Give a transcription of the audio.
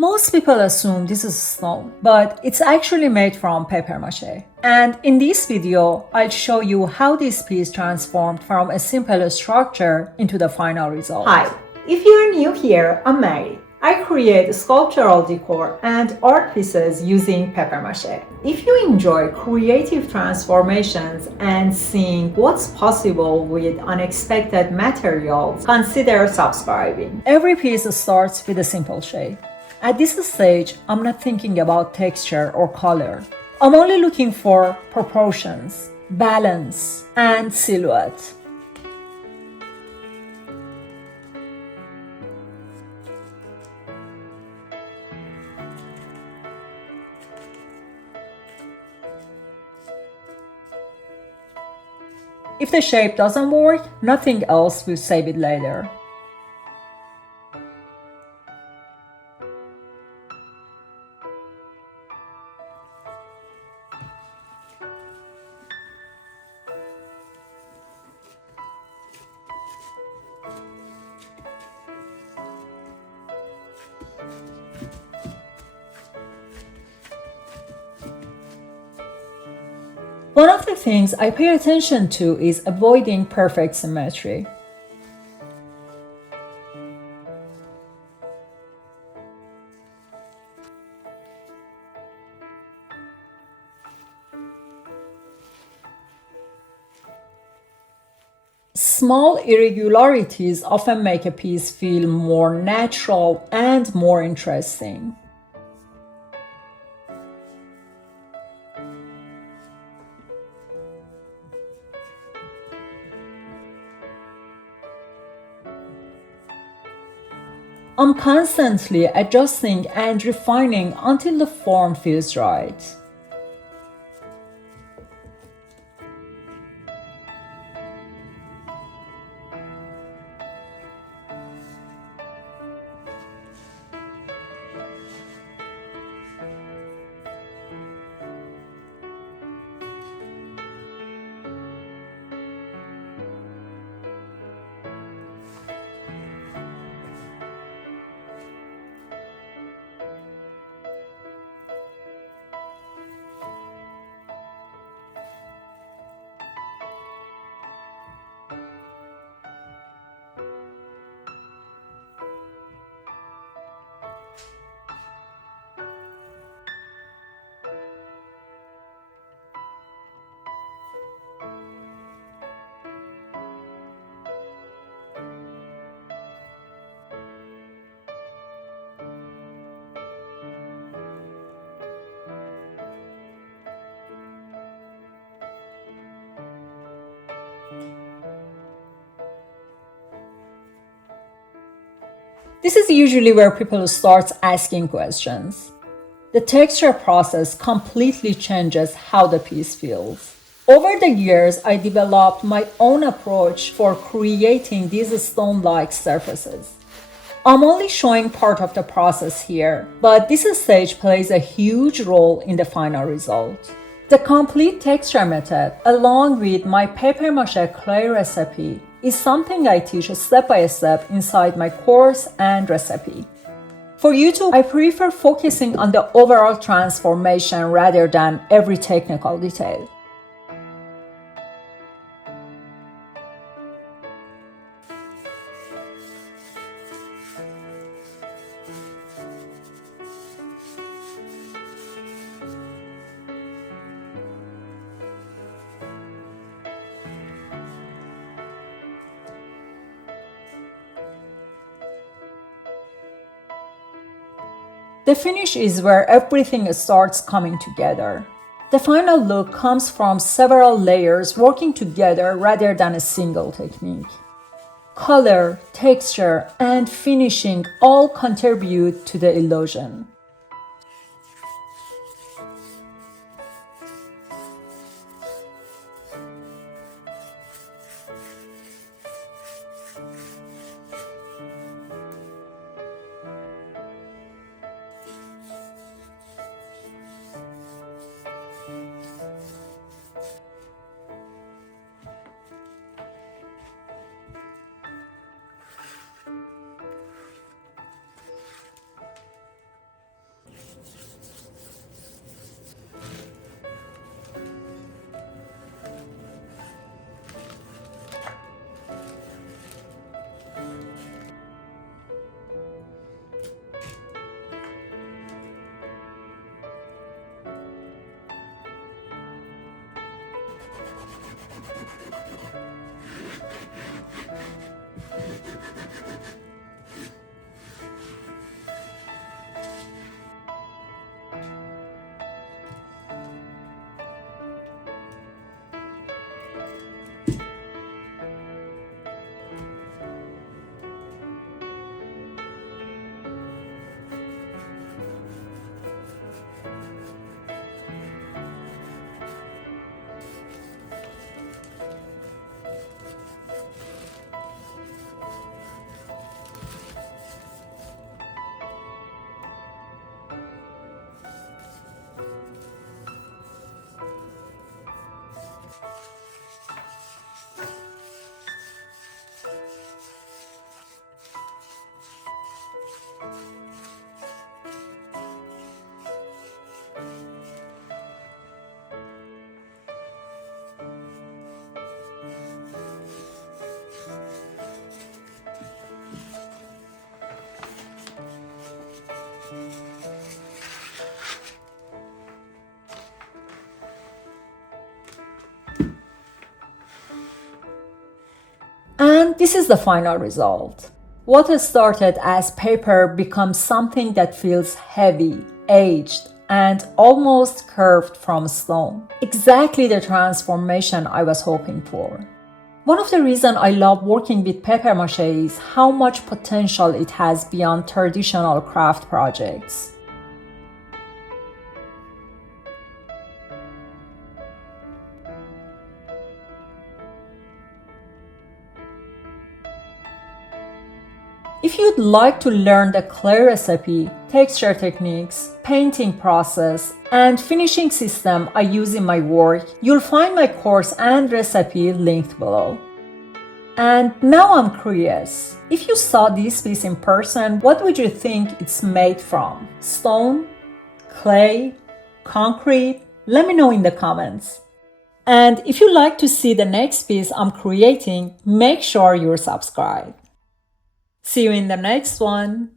Most people assume this is stone, but it's actually made from paper mâché. And in this video, I'll show you how this piece transformed from a simple structure into the final result. Hi, if you're new here, I'm Mary. I create sculptural decor and art pieces using paper mâché. If you enjoy creative transformations and seeing what's possible with unexpected materials, consider subscribing. Every piece starts with a simple shape. At this stage, I'm not thinking about texture or color. I'm only looking for proportions, balance, and silhouette. If the shape doesn't work, nothing else will save it later. One of the things I pay attention to is avoiding perfect symmetry. Small irregularities often make a piece feel more natural and more interesting. I'm constantly adjusting and refining until the form feels right. This is usually where people start asking questions. The texture process completely changes how the piece feels. Over the years, I developed my own approach for creating these stone-like surfaces. I'm only showing part of the process here, but this stage plays a huge role in the final result. The complete texture method, along with my paper mâché clay recipe, is something I teach step by step inside my course and recipe. For YouTube, I prefer focusing on the overall transformation rather than every technical detail. The finish is where everything starts coming together. The final look comes from several layers working together rather than a single technique. Color, texture, and finishing all contribute to the illusion. And this is the final result. What started as paper becomes something that feels heavy, aged, and almost curved from stone. Exactly the transformation I was hoping for. One of the reasons I love working with paper mâché is how much potential it has beyond traditional craft projects. If you'd like to learn the clay recipe, texture techniques, painting process, and finishing system I use in my work, you'll find my course and recipe linked below. And now I'm curious, if you saw this piece in person, what would you think it's made from? Stone? Clay? Concrete? Let me know in the comments. And if you'd like to see the next piece I'm creating, make sure you're subscribed. See you in the next one.